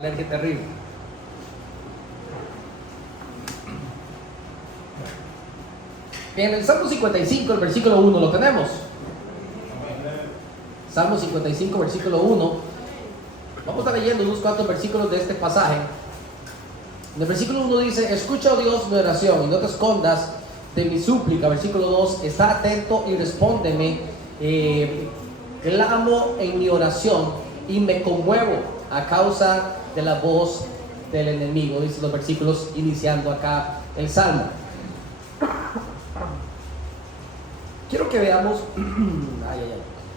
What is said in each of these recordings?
Qué terrible. Bien, el Salmo 55, el versículo 1, ¿lo tenemos? Salmo 55, versículo 1. Vamos a estar leyendo unos cuantos versículos de este pasaje. En el versículo 1 dice: escucha, oh Dios, mi oración, y no te escondas de mi súplica. Versículo 2, está atento y respóndeme. Clamo en mi oración y me conmuevo a causa de la voz del enemigo. Dice los versículos iniciando acá el Salmo. Quiero que veamos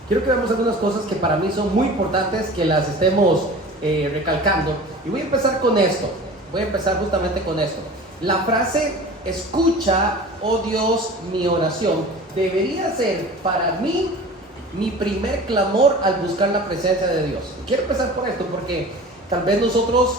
quiero que veamos algunas cosas que para mí son muy importantes, que las estemos recalcando. Y voy a empezar con esto. Voy a empezar justamente con esto. La frase escucha, oh Dios, mi oración, debería ser para mí mi primer clamor al buscar la presencia de Dios. Quiero empezar por esto porque tal vez nosotros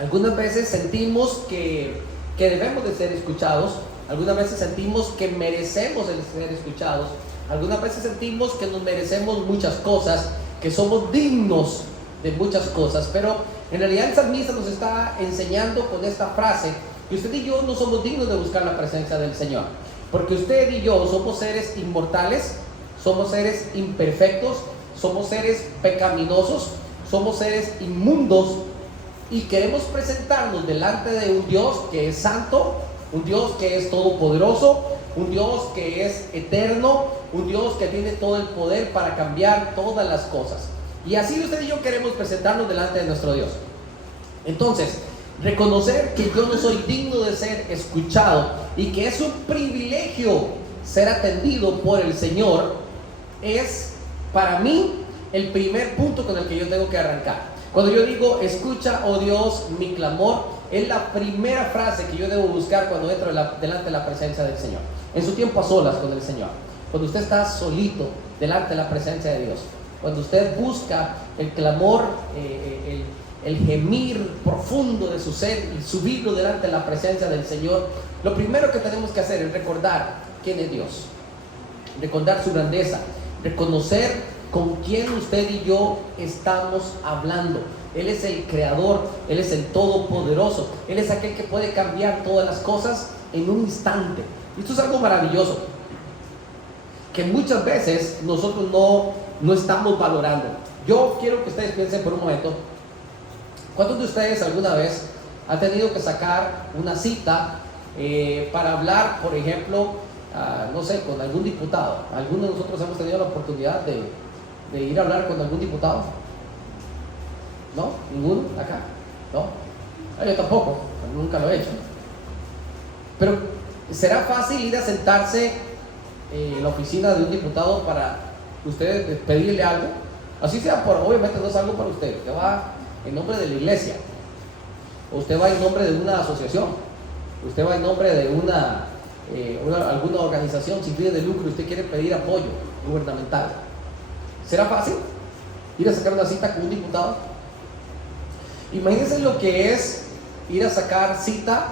algunas veces sentimos que debemos de ser escuchados. Algunas veces sentimos que merecemos el ser escuchados. Algunas veces sentimos que nos merecemos muchas cosas, que somos dignos de muchas cosas. Pero en realidad el salmista nos está enseñando con esta frase que usted y yo no somos dignos de buscar la presencia del Señor. Porque usted y yo somos seres inmortales, somos seres imperfectos, somos seres pecaminosos, somos seres inmundos, y queremos presentarnos delante de un Dios que es santo, un Dios que es todopoderoso, un Dios que es eterno, un Dios que tiene todo el poder para cambiar todas las cosas. Y así usted y yo queremos presentarnos delante de nuestro Dios. Entonces, reconocer que yo no soy digno de ser escuchado y que es un privilegio ser atendido por el Señor es para mí el primer punto con el que yo tengo que arrancar. Cuando yo digo escucha, oh Dios, mi clamor, es la primera frase que yo debo buscar cuando entro delante de la presencia del Señor. En su tiempo a solas con el Señor, cuando usted está solito delante de la presencia de Dios, cuando usted busca el clamor, el gemir profundo de su ser y subirlo delante de la presencia del Señor, lo primero que tenemos que hacer es recordar quién es Dios, recordar su grandeza, reconocer con quién usted y yo estamos hablando. Él es el creador, Él es el todopoderoso, Él es aquel que puede cambiar todas las cosas en un instante. Y esto es algo maravilloso que muchas veces nosotros no estamos valorando. Yo quiero que ustedes piensen por un momento: ¿cuántos de ustedes alguna vez han tenido que sacar una cita para hablar, por ejemplo, no sé, con algún diputado? Algunos de nosotros hemos tenido la oportunidad de ir a hablar con algún diputado. ¿No? ¿Ninguno acá? ¿No? Yo tampoco, nunca lo he hecho. Pero ¿será fácil ir a sentarse en la oficina de un diputado para usted pedirle algo? Así sea, obviamente no es algo para usted. Usted va en nombre de la iglesia, o usted va en nombre de una asociación, usted va en nombre de alguna organización sin fines de lucro y usted quiere pedir apoyo gubernamental. ¿Será fácil ir a sacar una cita con un diputado? Imagínense lo que es ir a sacar cita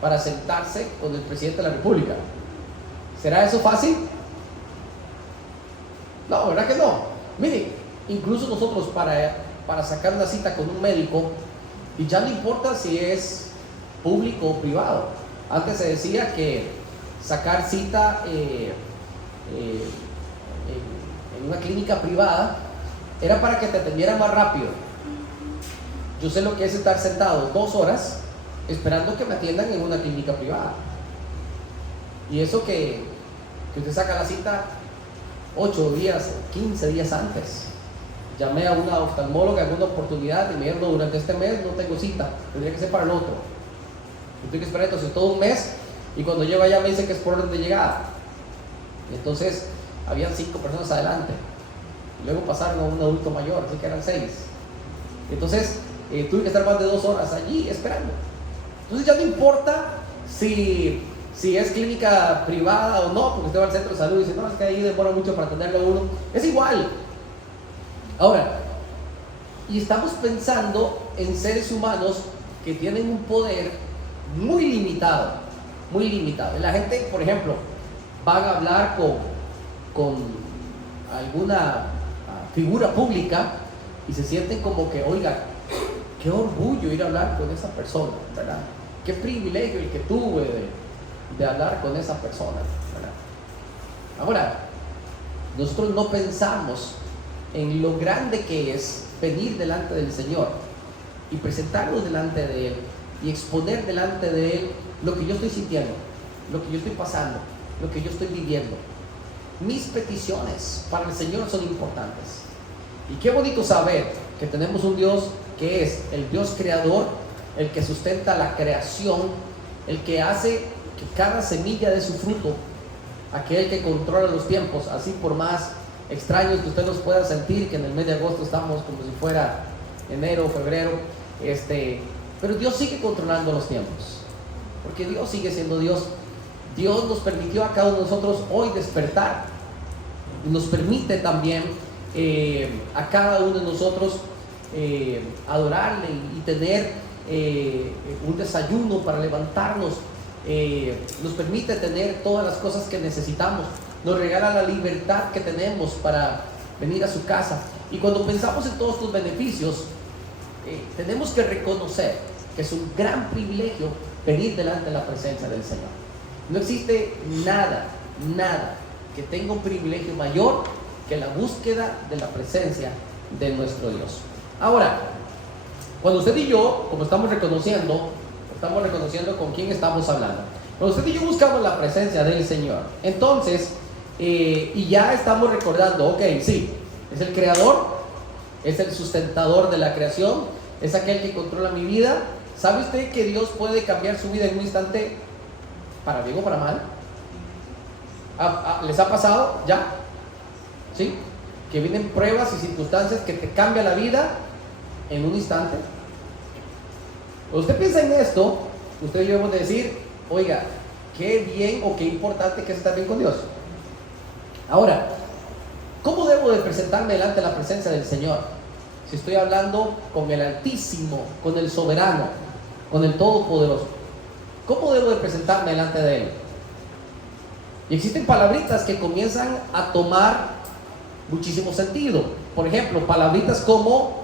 para sentarse con el presidente de la República. ¿Será eso fácil? No, ¿verdad que no? Miren, incluso nosotros para sacar una cita con un médico, y ya no importa si es público o privado. Antes se decía que sacar cita en una clínica privada era para que te atendieran más rápido. Yo sé lo que es estar sentado 2 horas esperando que me atiendan en una clínica privada. Y eso que usted saca la cita 8 días, 15 días antes. Llamé a una oftalmóloga en una oportunidad y me dijeron: no, durante este mes no tengo cita, tendría que ser para el otro. Yo tengo que esperar entonces todo un mes, y cuando llego allá me dicen que es por orden de llegada. Y entonces habían 5 personas adelante, y luego pasaron a un adulto mayor, así que eran 6. Entonces tuve que estar más de 2 horas allí esperando. Entonces ya no importa si es clínica privada o no, porque usted va al centro de salud y dice: no, es que ahí demora mucho para atenderlo a uno. Es igual. Ahora, y estamos pensando en seres humanos que tienen un poder muy limitado, muy limitado. La gente, por ejemplo, van a hablar con alguna figura pública y se sienten como que, oiga, qué orgullo ir a hablar con esa persona, ¿verdad? Qué privilegio el que tuve de hablar con esa persona, ¿verdad? Ahora, nosotros no pensamos en lo grande que es venir delante del Señor y presentarnos delante de Él y exponer delante de Él lo que yo estoy sintiendo, lo que yo estoy pasando, lo que yo estoy viviendo. Mis peticiones para el Señor son importantes. Y qué bonito saber que tenemos un Dios que es el Dios creador, el que sustenta la creación, el que hace que cada semilla dé su fruto, aquel que controla los tiempos, así por más extraños que usted los pueda sentir, que en el mes de agosto estamos como si fuera enero o febrero, pero Dios sigue controlando los tiempos, porque Dios sigue siendo Dios. Dios nos permitió a cada uno de nosotros hoy despertar, y nos permite también a cada uno de nosotros adorarle y tener un desayuno para levantarnos, nos permite tener todas las cosas que necesitamos, nos regala la libertad que tenemos para venir a su casa. Y cuando pensamos en todos estos beneficios, tenemos que reconocer que es un gran privilegio venir delante de la presencia del Señor. No existe nada que tenga un privilegio mayor que la búsqueda de la presencia de nuestro Dios. Ahora, cuando usted y yo, como estamos reconociendo con quién estamos hablando. Cuando usted y yo buscamos la presencia del Señor, entonces, y ya estamos recordando, ok, sí, es el creador, es el sustentador de la creación, es aquel que controla mi vida. ¿Sabe usted que Dios puede cambiar su vida en un instante, para bien o para mal? ¿Les ha pasado ya? ¿Sí? Que vienen pruebas y circunstancias que te cambian la vida en un instante. Cuando usted piensa en esto, usted y yo debemos decir, oiga, qué bien o qué importante que es estar bien con Dios. Ahora, ¿cómo debo de presentarme delante de la presencia del Señor? Si estoy hablando con el Altísimo, con el Soberano, con el Todopoderoso, ¿cómo debo de presentarme delante de Él? Y existen palabritas que comienzan a tomar muchísimo sentido. Por ejemplo, palabritas como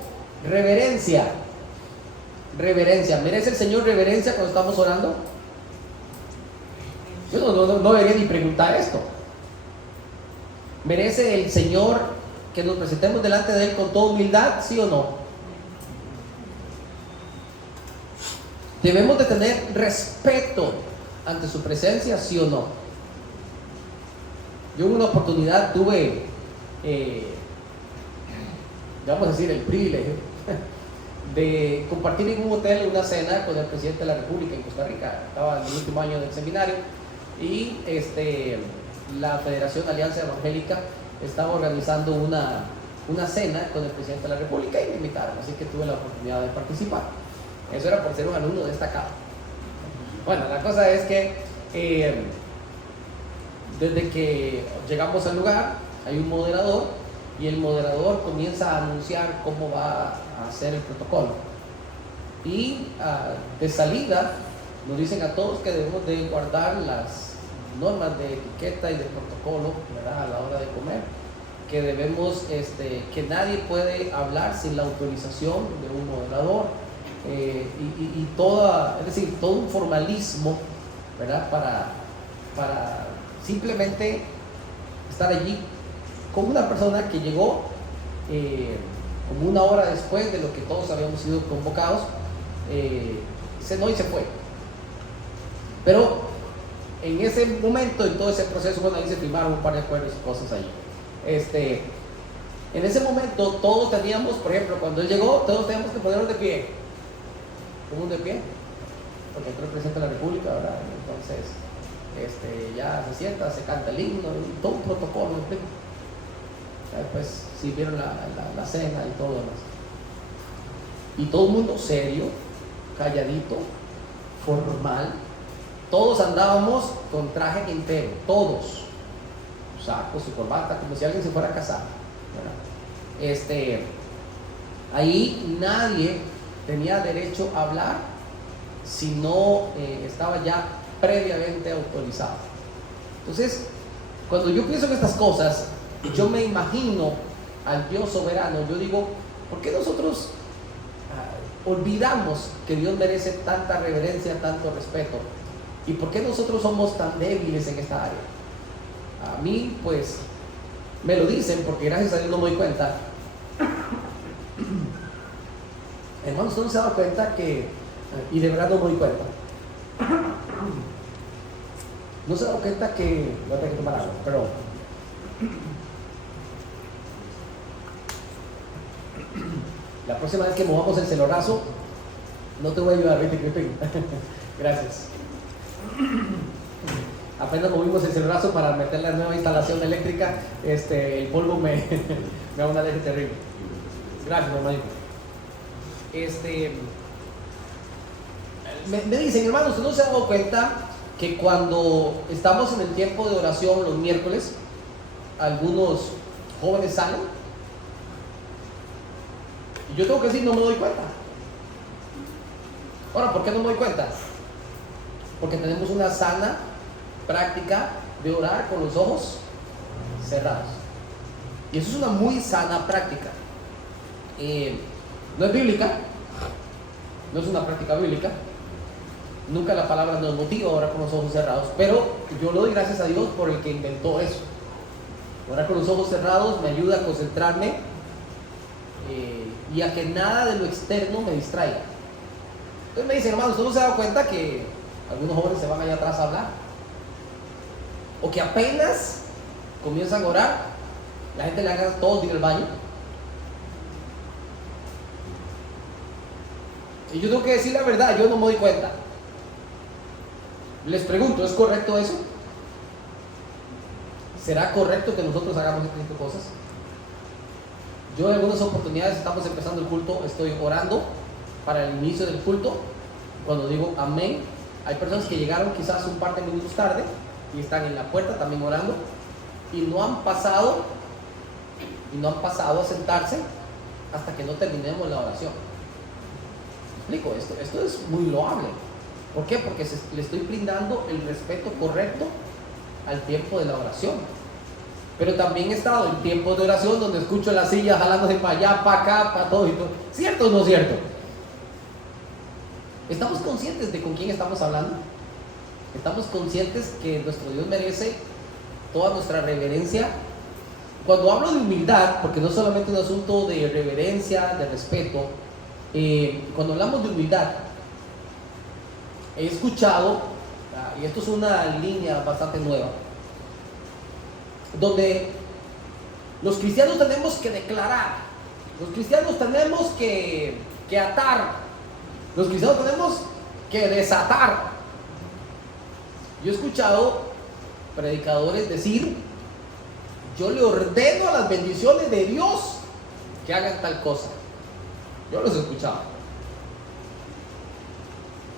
reverencia. Reverencia. ¿Merece el Señor reverencia cuando estamos orando? Yo no debería ni preguntar esto. ¿Merece el Señor que nos presentemos delante de Él con toda humildad? ¿Sí o no? ¿Debemos de tener respeto ante su presencia? ¿Sí o no? Yo en una oportunidad tuve, vamos a decir, el privilegio de compartir en un hotel una cena con el presidente de la República en Costa Rica. Estaba en el último año del seminario y la Federación Alianza Evangélica estaba organizando una cena con el presidente de la República y me invitaron, así que tuve la oportunidad de participar. Eso era por ser un alumno destacado. Bueno, la cosa es que desde que llegamos al lugar hay un moderador y el moderador comienza a anunciar cómo va a hacer el protocolo. Y de salida nos dicen a todos que debemos de guardar las normas de etiqueta y de protocolo, ¿verdad?, a la hora de comer, que debemos, que nadie puede hablar sin la autorización de un moderador, y toda, es decir, todo un formalismo, ¿verdad?, para simplemente estar allí con una persona que llegó como una hora después de lo que todos habíamos sido convocados, cenó y se fue. Pero en ese momento, en todo ese proceso, bueno, ahí se firmaron un par de acuerdos y cosas ahí. En ese momento todos teníamos, por ejemplo, cuando él llegó, todos teníamos que ponernos de pie. ¿Cómo de pie? Porque entró el presidente de la República, ¿verdad? Entonces, ya se sienta, se canta el himno, todo un protocolo. Después sirvieron la cena y todo lo demás. Y todo el mundo serio, calladito, formal. Todos andábamos con traje entero, todos. Sacos y corbata, como si alguien se fuera a casar, ¿verdad? Ahí nadie tenía derecho a hablar si no estaba ya previamente autorizado. Entonces, cuando yo pienso en estas cosas, yo me imagino al Dios soberano. Yo digo, ¿por qué nosotros olvidamos que Dios merece tanta reverencia, tanto respeto? ¿Y por qué nosotros somos tan débiles en esta área? A mí, pues, me lo dicen porque gracias a Dios no me doy cuenta. Hermanos, ¿usted no se ha dado cuenta que, y de verdad no me doy cuenta, no se ha dado cuenta que, voy a tener que tomar agua, pero la próxima vez que movamos el celorazo, no te voy a ayudar, vete, gracias. Apenas movimos el celorazo para meter la nueva instalación eléctrica, el polvo me da una alergia terrible. Gracias, hermano. Me dicen, hermanos, ¿usted no se ha dado cuenta que cuando estamos en el tiempo de oración los miércoles, algunos jóvenes salen? Y yo tengo que decir, no me doy cuenta. Ahora, ¿por qué no me doy cuenta? Porque tenemos una sana práctica de orar con los ojos cerrados. Y eso es una muy sana práctica. No es bíblica, no es una práctica bíblica. Nunca la palabra nos motiva a orar con los ojos cerrados, pero yo le doy gracias a Dios por el que inventó eso. Orar con los ojos cerrados me ayuda a concentrarme y a que nada de lo externo me distraiga. Entonces me dicen, hermano, ¿usted no se ha dado cuenta que algunos jóvenes se van allá atrás a hablar? O que apenas comienzan a orar, la gente le haga todos ir al baño. Y yo tengo que decir la verdad, yo no me doy cuenta. Les pregunto, ¿es correcto eso? ¿Será correcto que nosotros hagamos este tipo de cosas? Yo en algunas oportunidades estamos empezando el culto, estoy orando para el inicio del culto. Cuando digo amén, hay personas que llegaron quizás un par de minutos tarde y están en la puerta también orando y no han pasado a sentarse hasta que no terminemos la oración. ¿Me explico? Esto es muy loable. ¿Por qué? Porque le estoy brindando el respeto correcto al tiempo de la oración. Pero también he estado en tiempos de oración donde escucho la silla jalándose para allá, para acá, para todo y todo. ¿Cierto o no cierto? ¿Estamos conscientes de con quién estamos hablando? ¿Estamos conscientes que nuestro Dios merece toda nuestra reverencia? Cuando hablo de humildad, porque no es solamente un asunto de reverencia, de respeto, cuando hablamos de humildad, he escuchado, y esto es una línea bastante nueva, donde los cristianos tenemos que declarar, los cristianos tenemos que atar, los cristianos tenemos que desatar. Yo he escuchado predicadores decir, yo le ordeno a las bendiciones de Dios que hagan tal cosa. Yo los he escuchado.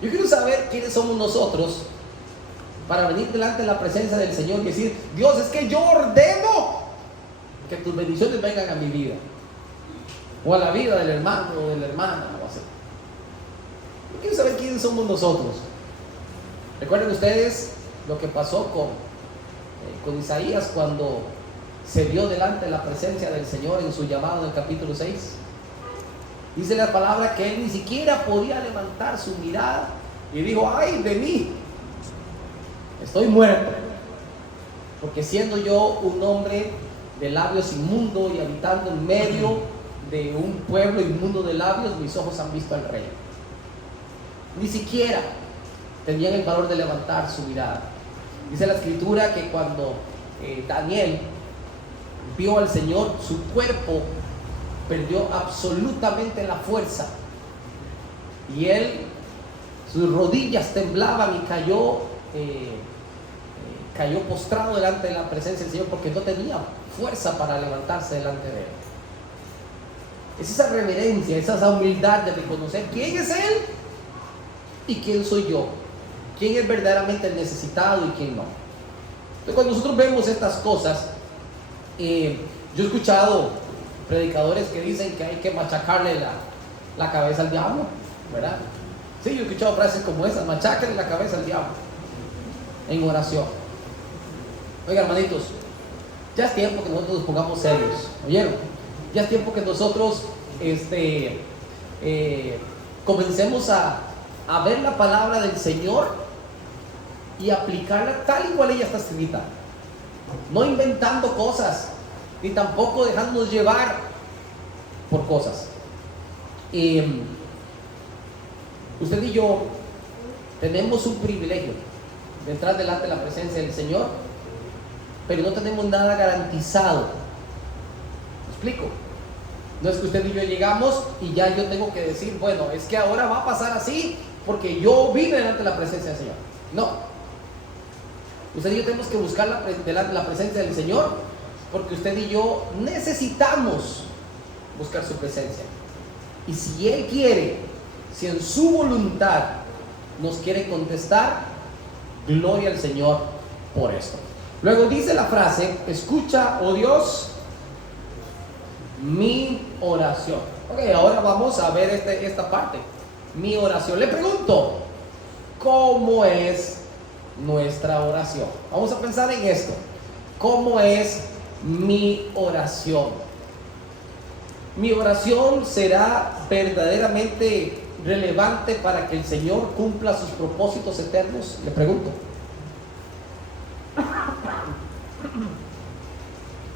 Yo quiero saber quiénes somos nosotros para venir delante de la presencia del Señor y decir, Dios, es que yo ordeno que tus bendiciones vengan a mi vida, o a la vida del hermano o de la hermana, o así. Yo quiero saber quiénes somos nosotros. Recuerden ustedes lo que pasó con Isaías cuando se vio delante de la presencia del Señor en su llamado en el capítulo 6. Dice la palabra que él ni siquiera podía levantar su mirada y dijo, ay de mí, estoy muerto, porque siendo yo un hombre de labios inmundos y habitando en medio de un pueblo inmundo de labios, mis ojos han visto al Rey. Ni siquiera tenían el valor de levantar su mirada. Dice la escritura que cuando Daniel vio al Señor, su cuerpo perdió absolutamente la fuerza y él, sus rodillas temblaban y cayó postrado delante de la presencia del Señor porque no tenía fuerza para levantarse delante de él. Es esa reverencia, es esa humildad de reconocer quién es él y quién soy yo, quién es verdaderamente el necesitado y quién no. Entonces, cuando nosotros vemos estas cosas, yo he escuchado predicadores que dicen que hay que machacarle la cabeza al diablo, ¿verdad? Sí, yo he escuchado frases como esas, macháquenle la cabeza al diablo en oración. Oiga, hermanitos, ya es tiempo que nosotros nos pongamos serios, ¿oyeron? Ya es tiempo que nosotros comencemos a ver la palabra del Señor y aplicarla tal y cual ella está escrita, no inventando cosas, ni tampoco dejándonos llevar por cosas. Usted y yo tenemos un privilegio de entrar delante de la presencia del Señor, pero no tenemos nada garantizado. ¿Me explico? No es que usted y yo llegamos y ya yo tengo que decir, bueno, es que ahora va a pasar así porque yo vine delante de la presencia del Señor. No. Usted y yo tenemos que buscar delante de la presencia del Señor, porque usted y yo necesitamos buscar su presencia. Y si Él quiere, si en su voluntad nos quiere contestar, gloria al Señor por esto. Luego dice la frase: escucha, oh Dios, mi oración. Ok, ahora vamos a ver esta parte. Mi oración. Le pregunto, ¿cómo es nuestra oración? Vamos a pensar en esto. ¿Cómo es mi oración? Mi oración será verdaderamente relevante para que el Señor cumpla sus propósitos eternos. Le pregunto,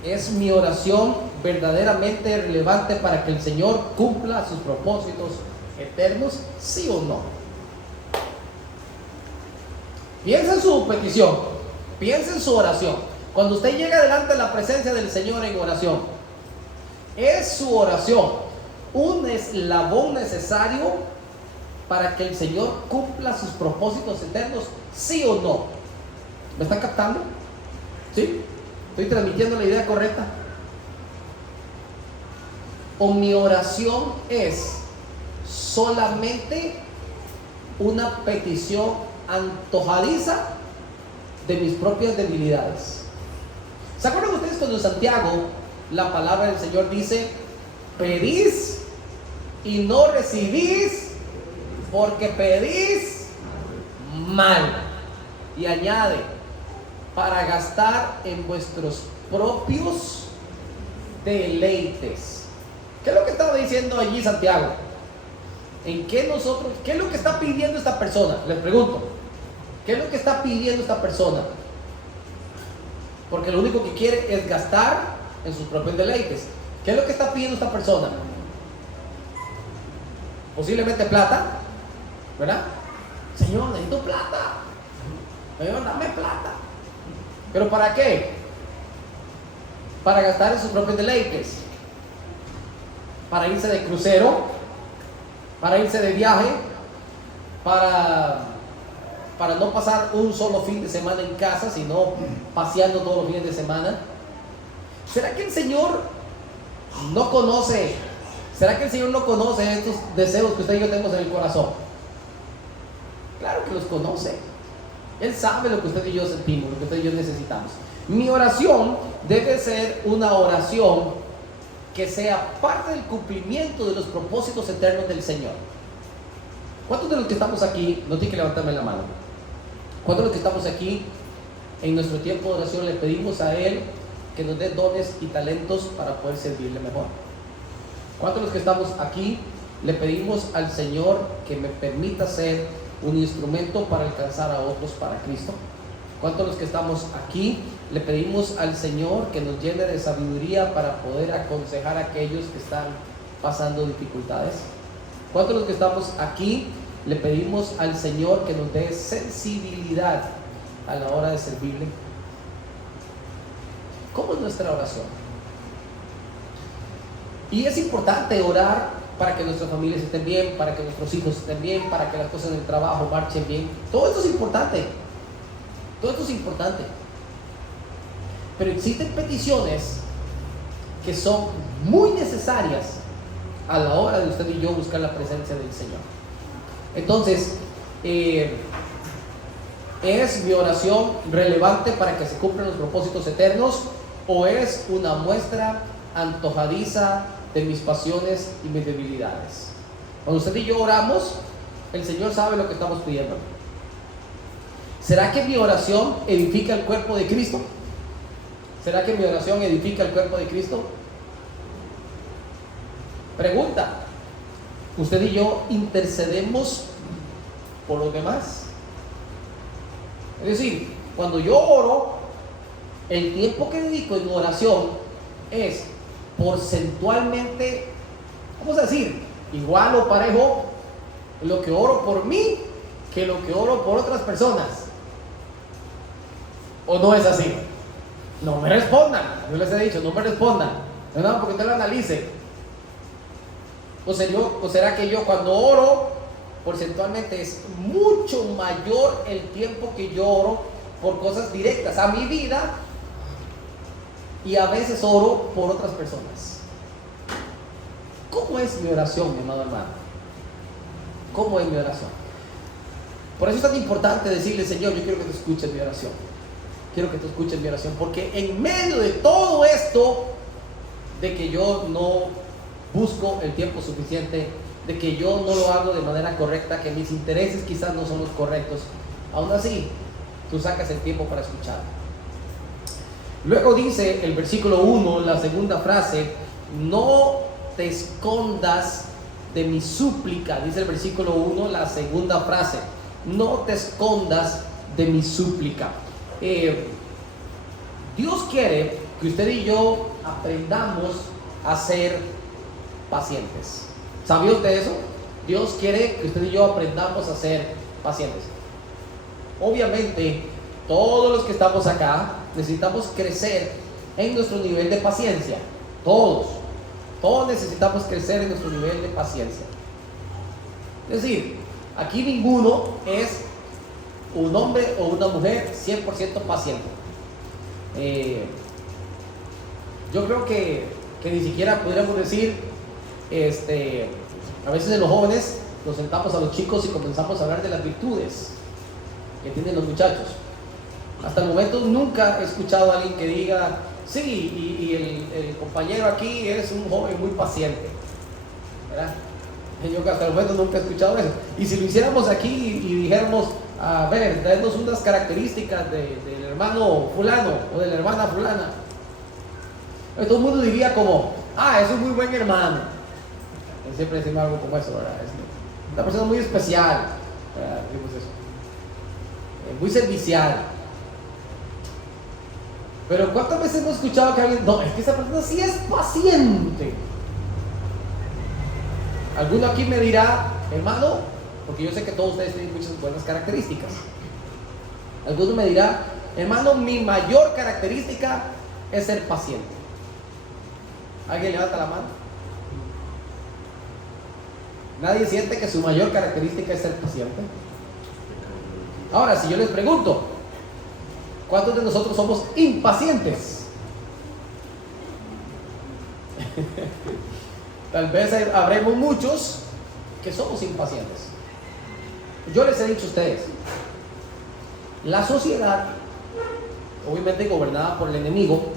¿es mi oración verdaderamente relevante para que el Señor cumpla sus propósitos eternos? ¿Sí o no? Piensa en su petición, piensa en su oración. Cuando usted llega delante de la presencia del Señor en oración, ¿es su oración un eslabón necesario para que el Señor cumpla sus propósitos eternos? ¿Sí o no? ¿Me está captando? ¿Sí? ¿Estoy transmitiendo la idea correcta? ¿O mi oración es solamente una petición antojadiza de mis propias debilidades? ¿Se acuerdan ustedes cuando en Santiago la palabra del Señor dice: pedís y no recibís porque pedís mal? Y añade: para gastar en vuestros propios deleites. ¿Qué es lo que estaba diciendo allí Santiago? ¿En qué nosotros, qué es lo que está pidiendo esta persona? Les pregunto, ¿qué es lo que está pidiendo esta persona? Porque lo único que quiere es gastar en sus propios deleites. ¿Qué es lo que está pidiendo esta persona? Posiblemente plata, ¿verdad? Señor, necesito plata. Señor, dame plata. ¿Pero para qué? Para gastar en sus propios deleites. Para irse de crucero, para irse de viaje, para no pasar un solo fin de semana en casa, sino paseando todos los fines de semana. ¿Será que el Señor no conoce? ¿Será que el Señor no conoce estos deseos que usted y yo tenemos en el corazón? Claro que los conoce. Él sabe lo que usted y yo sentimos, lo que usted y yo necesitamos. Mi oración debe ser una oración que sea parte del cumplimiento de los propósitos eternos del Señor. ¿Cuántos de los que estamos aquí, no tiene que levantarme la mano, cuántos de los que estamos aquí en nuestro tiempo de oración le pedimos a Él que nos dé dones y talentos para poder servirle mejor? ¿Cuántos de los que estamos aquí le pedimos al Señor que me permita ser un instrumento para alcanzar a otros para Cristo? ¿Cuántos de los que estamos aquí le pedimos al Señor que nos llene de sabiduría para poder aconsejar a aquellos que están pasando dificultades? ¿Cuántos de los que estamos aquí le pedimos al Señor que nos dé sensibilidad a la hora de servirle? ¿Cómo es nuestra oración? Y es importante orar para que nuestras familias estén bien, para que nuestros hijos estén bien, para que las cosas en el trabajo marchen bien. Todo esto es importante. Todo esto es importante. Pero existen peticiones que son muy necesarias a la hora de usted y yo buscar la presencia del Señor. Entonces, ¿es mi oración relevante para que se cumplan los propósitos eternos? ¿O es una muestra antojadiza de mis pasiones y mis debilidades? Cuando usted y yo oramos, el Señor sabe lo que estamos pidiendo. ¿Será que mi oración edifica el cuerpo de Cristo? ¿Será que mi oración edifica el cuerpo de Cristo? Pregunta. usted y yo intercedemos por los demás. Es decir, cuando yo oro, el tiempo que dedico en oración es porcentualmente, vamos a decir, igual o parejo lo que oro por mí que lo que oro por otras personas. ¿O no es así? No me respondan, yo les he dicho, no me respondan, no, porque usted lo analice. ¿O será que yo cuando oro, porcentualmente es mucho mayor el tiempo que yo oro por cosas directas a mi vida, y a veces oro por otras personas? ¿Cómo es mi oración, mi amado hermano? ¿Cómo es mi oración? Por eso es tan importante decirle: Señor, yo quiero que tú escuches mi oración. Quiero que tú escuches mi oración, porque en medio de todo esto, de que yo no busco el tiempo suficiente, de que yo no lo hago de manera correcta, que mis intereses quizás no son los correctos, aún así, tú sacas el tiempo para escuchar. Luego dice el versículo 1, la segunda frase: no te escondas de mi súplica. Dice el versículo 1, la segunda frase: no te escondas de mi súplica. Dios quiere que usted y yo aprendamos a ser pacientes. ¿Sabía usted eso? Dios quiere que usted y yo aprendamos a ser pacientes. Obviamente, todos los que estamos acá necesitamos crecer en nuestro nivel de paciencia. Todos necesitamos crecer en nuestro nivel de paciencia. Es decir, aquí ninguno es un hombre o una mujer 100% paciente. Yo creo que ni siquiera podríamos decir, a veces en los jóvenes nos sentamos a los chicos y comenzamos a hablar de las virtudes que tienen los muchachos. Hasta el momento nunca he escuchado a alguien que diga: sí, y el compañero aquí es un joven muy paciente, ¿verdad? Yo hasta el momento nunca he escuchado eso. Y si lo hiciéramos aquí y dijéramos: a ver, darnos unas características del hermano fulano o de la hermana fulana, todo el mundo diría como: es un muy buen hermano. Y siempre decimos algo como eso, ¿verdad? Es una persona muy especial, ¿verdad? Decimos eso. Muy servicial. Pero ¿cuántas veces hemos escuchado que alguien: no, es que esa persona sí es paciente? Alguno aquí me dirá: hermano, porque yo sé que todos ustedes tienen muchas buenas características. Alguno me dirá: hermano, mi mayor característica es ser paciente. ¿Alguien levanta la mano? ¿Nadie siente que su mayor característica es ser paciente? Ahora, si yo les pregunto: ¿cuántos de nosotros somos impacientes? Tal vez habremos muchos que somos impacientes. Yo les he dicho a ustedes, la sociedad, obviamente gobernada por el enemigo,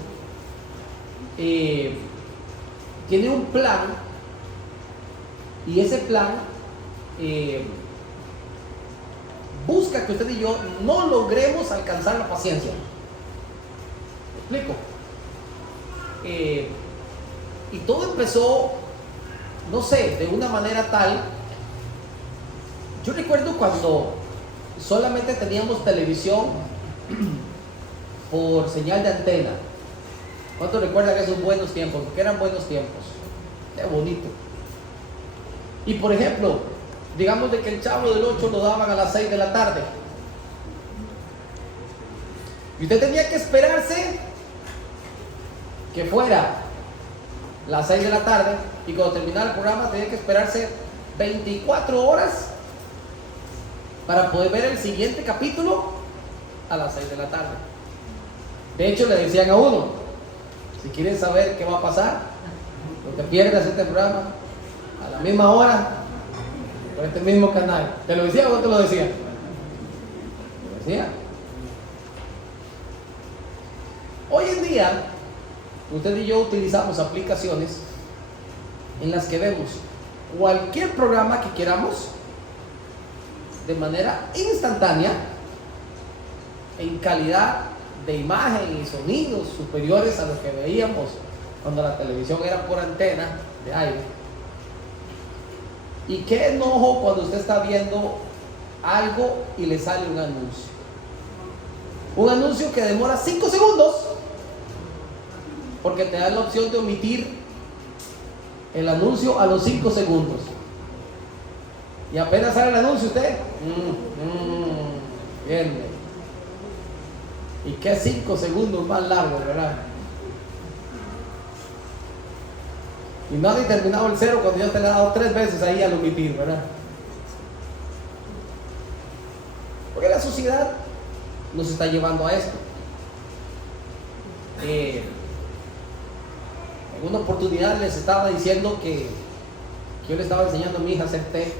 tiene un plan, y ese plan busca que usted y yo no logremos alcanzar la paciencia. ¿Me explico? Y todo empezó, no sé, de una manera tal. Yo recuerdo cuando solamente teníamos televisión por señal de antena. ¿Cuántos recuerdan esos buenos tiempos? Porque eran buenos tiempos. Qué bonito. Y por ejemplo, digamos de que el Chavo del 8 lo daban a las 6 de la tarde. Y usted tenía que esperarse que fuera las 6 de la tarde, y cuando terminara el programa tenía que esperarse 24 horas para poder ver el siguiente capítulo a las 6 de la tarde. De hecho, le decían a uno: si quieren saber qué va a pasar, no te pierdas este programa a la misma hora por este mismo canal. ¿Te lo decía o no te lo decía? Te lo decía. Hoy en día, usted y yo utilizamos aplicaciones en las que vemos cualquier programa que queramos de manera instantánea, en calidad de imagen y sonidos superiores a lo que veíamos cuando la televisión era por antena de aire. Y qué enojo cuando usted está viendo algo y le sale un anuncio. Un anuncio que demora 5 segundos, porque te da la opción de omitir el anuncio a los 5 segundos. Y apenas sale el anuncio usted, bien. Y qué 5 segundos más largos, ¿verdad? Y no ha ni terminado el cero cuando ya te le ha dado 3 veces ahí al omitir, ¿verdad? Porque la sociedad nos está llevando a esto. En una oportunidad les estaba diciendo que yo le estaba enseñando a mi hija a hacer té.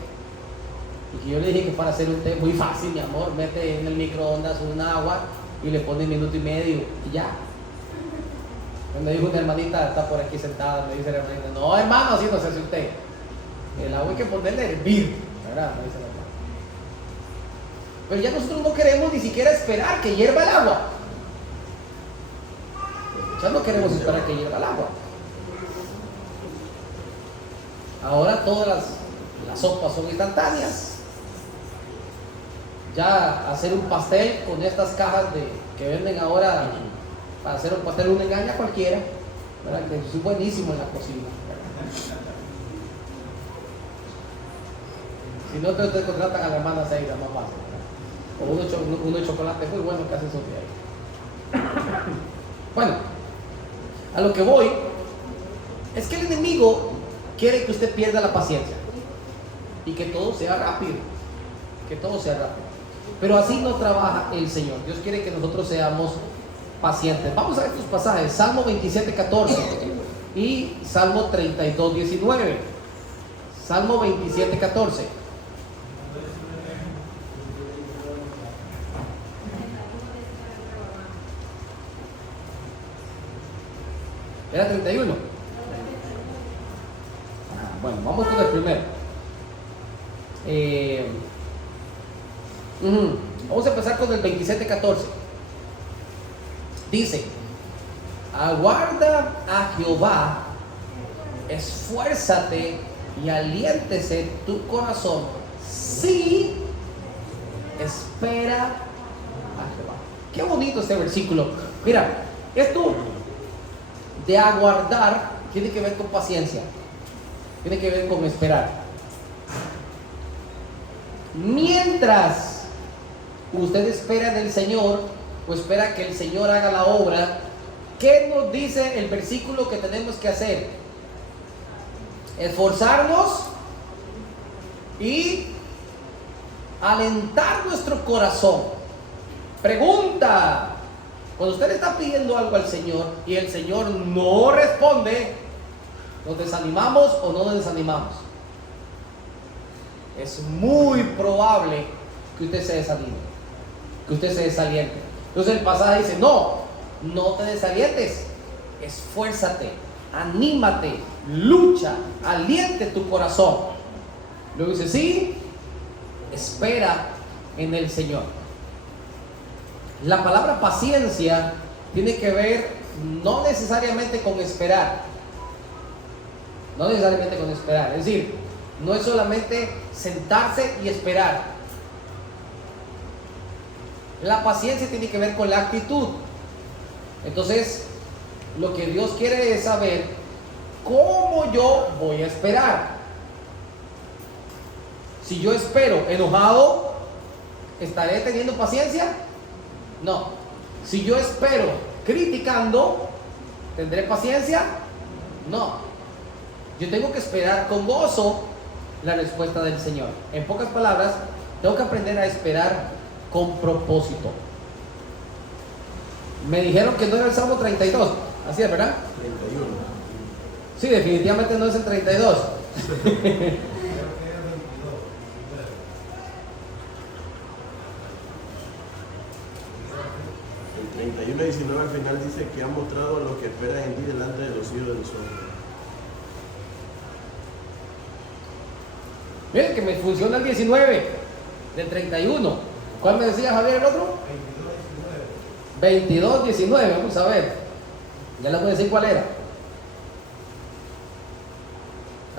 Y que yo le dije que para hacer un té muy fácil, mi amor, mete en el microondas un agua y le pone 1,5 minutos y ya. Me dijo una hermanita, está por aquí sentada, me dice la hermanita, no hermano, así no se hace un té. El agua hay que ponerle a hervir, ¿verdad? Me dice la hermana. Pero ya nosotros no queremos ni siquiera esperar que hierva el agua. Ya no queremos esperar que hierva el agua. Ahora todas las sopas son instantáneas. Ya hacer un pastel con estas cajas que venden ahora, para hacer un pastel uno engaña a cualquiera, ¿verdad? Que soy buenísimo en la cocina, ¿verdad? Si no, te contratan a la hermana Seida, más fácil, ¿verdad? O uno de chocolate muy bueno que hace eso de ahí. Bueno, a lo que voy es que el enemigo quiere que usted pierda la paciencia y que todo sea rápido, pero así no trabaja el Señor. Dios quiere que nosotros seamos pacientes. Vamos a ver estos pasajes: Salmo 27:14 y Salmo 32:19. Salmo 27:14. ¿Era 31? Bueno, vamos con el primero. Vamos a empezar con el 27:14. Dice: aguarda a Jehová, esfuérzate y aliéntese tu corazón, si espera a Jehová. Qué bonito este versículo. Mira, esto de aguardar tiene que ver con paciencia, tiene que ver con esperar. Mientras usted espera en el Señor, o espera que el Señor haga la obra, ¿qué nos dice el versículo que tenemos que hacer? Esforzarnos y alentar nuestro corazón. Pregunta: cuando usted está pidiendo algo al Señor y el Señor no responde, ¿nos desanimamos o no nos desanimamos? Es muy probable que usted se desanime, que usted se desaliente. Entonces el pasaje dice: no te desalientes, esfuérzate, anímate, lucha, aliente tu corazón. Luego dice: sí, espera en el Señor. La palabra paciencia tiene que ver no necesariamente con esperar, es decir, no es solamente sentarse y esperar. La paciencia tiene que ver con la actitud. Entonces, lo que Dios quiere es saber cómo yo voy a esperar. Si yo espero enojado, ¿estaré teniendo paciencia? No. Si yo espero criticando, ¿tendré paciencia? No. Yo tengo que esperar con gozo la respuesta del Señor. En pocas palabras, tengo que aprender a esperar con propósito. Me dijeron que no era el Salmo 32. Así es, ¿verdad? 31. Sí, definitivamente no es el 32. El 31:19 al final dice que ha mostrado a los que esperan en ti delante de los hijos del sol. Miren que me funciona el 19 del 31. ¿Cuál me decía Javier el otro? 22:19. Vamos a ver. Ya les voy a decir cuál era.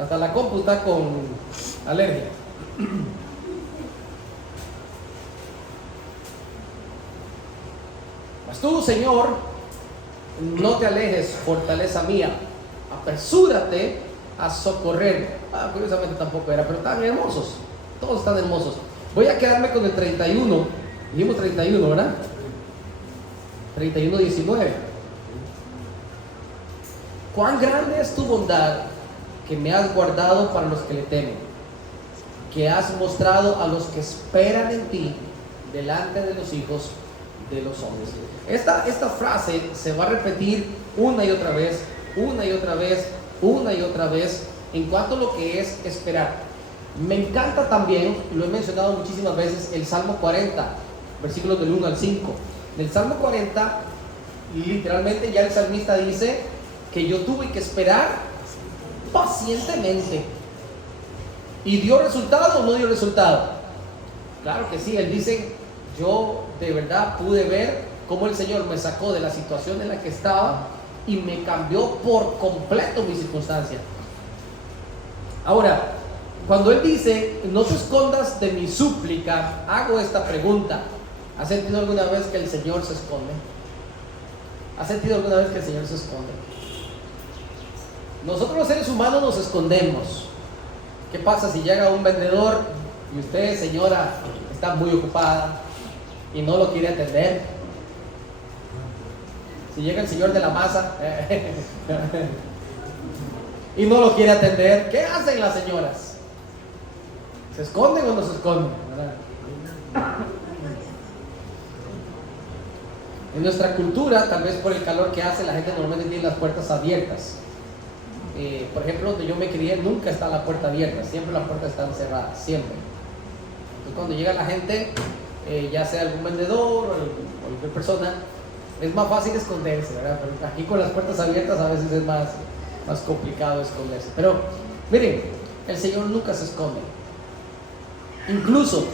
Hasta la compu está con Alergia. Mas tú, Señor, no te alejes, fortaleza mía. Apresúrate a socorrer. Curiosamente tampoco era, pero están hermosos. Todos están hermosos. Voy a quedarme con el 31. Dijimos 31, ¿verdad? 31:19. Cuán grande es tu bondad que me has guardado para los que le temen, que has mostrado a los que esperan en ti delante de los hijos de los hombres. Esta frase se va a repetir una y otra vez, una y otra vez, una y otra vez, en cuanto a lo que es esperar. Me encanta también, lo he mencionado muchísimas veces, el Salmo 40, versículos del 1 al 5. En el Salmo 40, literalmente ya el salmista dice que yo tuve que esperar pacientemente. ¿Y dio resultado o no dio resultado? Claro que sí. Él dice, yo de verdad pude ver cómo el Señor me sacó de la situación en la que estaba y me cambió por completo mi circunstancia. Ahora, cuando Él dice, no te escondas de mi súplica, hago esta pregunta. ¿Has sentido alguna vez que el Señor se esconde? ¿Has sentido alguna vez que el Señor se esconde? Nosotros los seres humanos nos escondemos. ¿Qué pasa si llega un vendedor y usted, señora, está muy ocupada y no lo quiere atender? Si llega el señor de la masa y no lo quiere atender, ¿qué hacen las señoras? ¿Se esconden o no se esconden? En nuestra cultura, tal vez por el calor que hace, la gente normalmente tiene las puertas abiertas. Por ejemplo, donde yo me crié, nunca está la puerta abierta, siempre las puertas están cerradas, siempre. Entonces, cuando llega la gente, ya sea algún vendedor o cualquier persona, es más fácil esconderse, ¿verdad? Pero aquí con las puertas abiertas a veces es más complicado esconderse. Pero miren, el Señor nunca se esconde. Incluso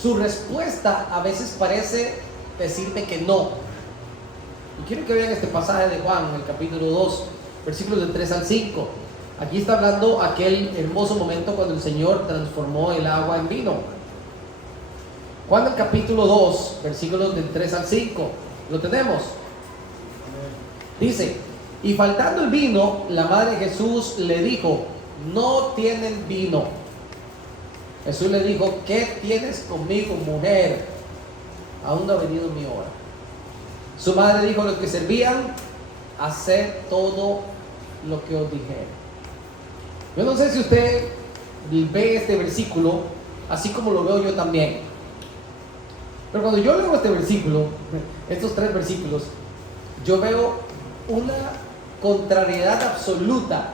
su respuesta a veces parece decirme que no. Y quiero que vean este pasaje de Juan, en el capítulo 2, versículos del 3 al 5. Aquí está hablando aquel hermoso momento cuando el Señor transformó el agua en vino. Juan, el capítulo 2, versículos del 3 al 5. ¿Lo tenemos? Dice, y faltando el vino, la madre de Jesús le dijo, no tienen vino. Jesús le dijo, ¿qué tienes conmigo, mujer? Aún no ha venido mi hora. Su madre dijo a los que servían, haced todo lo que os dijere. Yo no sé si usted ve este versículo así como lo veo yo también, pero cuando yo leo este versículo, estos 3 versículos, yo veo una contrariedad absoluta.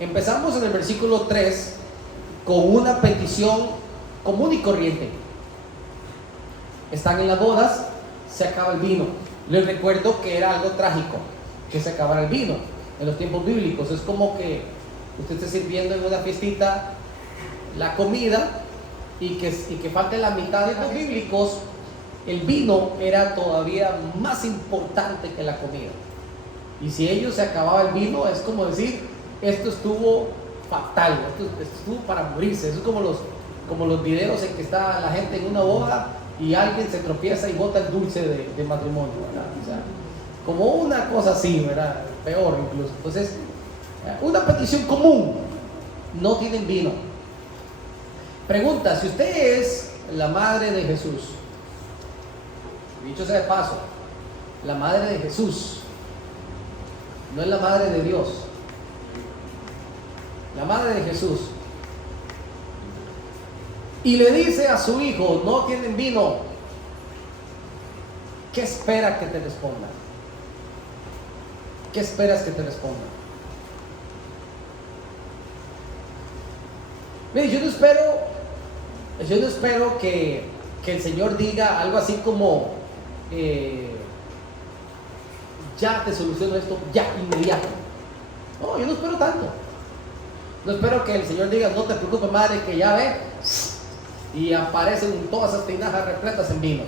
Empezamos en el versículo 3 con una petición común y corriente. Están en las bodas, se acaba el vino. Les recuerdo que era algo trágico que se acabara el vino en los tiempos bíblicos. Es como que usted esté sirviendo en una fiestita la comida y que falte la mitad. De los bíblicos, el vino era todavía más importante que la comida. Y si ellos se acababa el vino, es como decir, esto estuvo fatal, esto estuvo para morirse. Eso es como los videos en que está la gente en una boda y alguien se tropieza y bota el dulce de matrimonio, ¿verdad? O sea, como una cosa así, ¿verdad? Peor incluso. Entonces, una petición común, no tienen vino. Pregunta, si usted es la madre de Jesús, dicho sea de paso, la madre de Jesús, no es la madre de Dios, la madre de Jesús, y le dice a su hijo, no tienen vino, ¿qué espera que te responda? ¿Qué esperas que te responda? Mire, yo no espero que el Señor diga algo así como, ya te soluciono esto, ya, inmediato. No, yo no espero tanto. No espero que el Señor diga, no te preocupes, madre, que ya ve, y aparecen todas esas tinajas repletas en vino.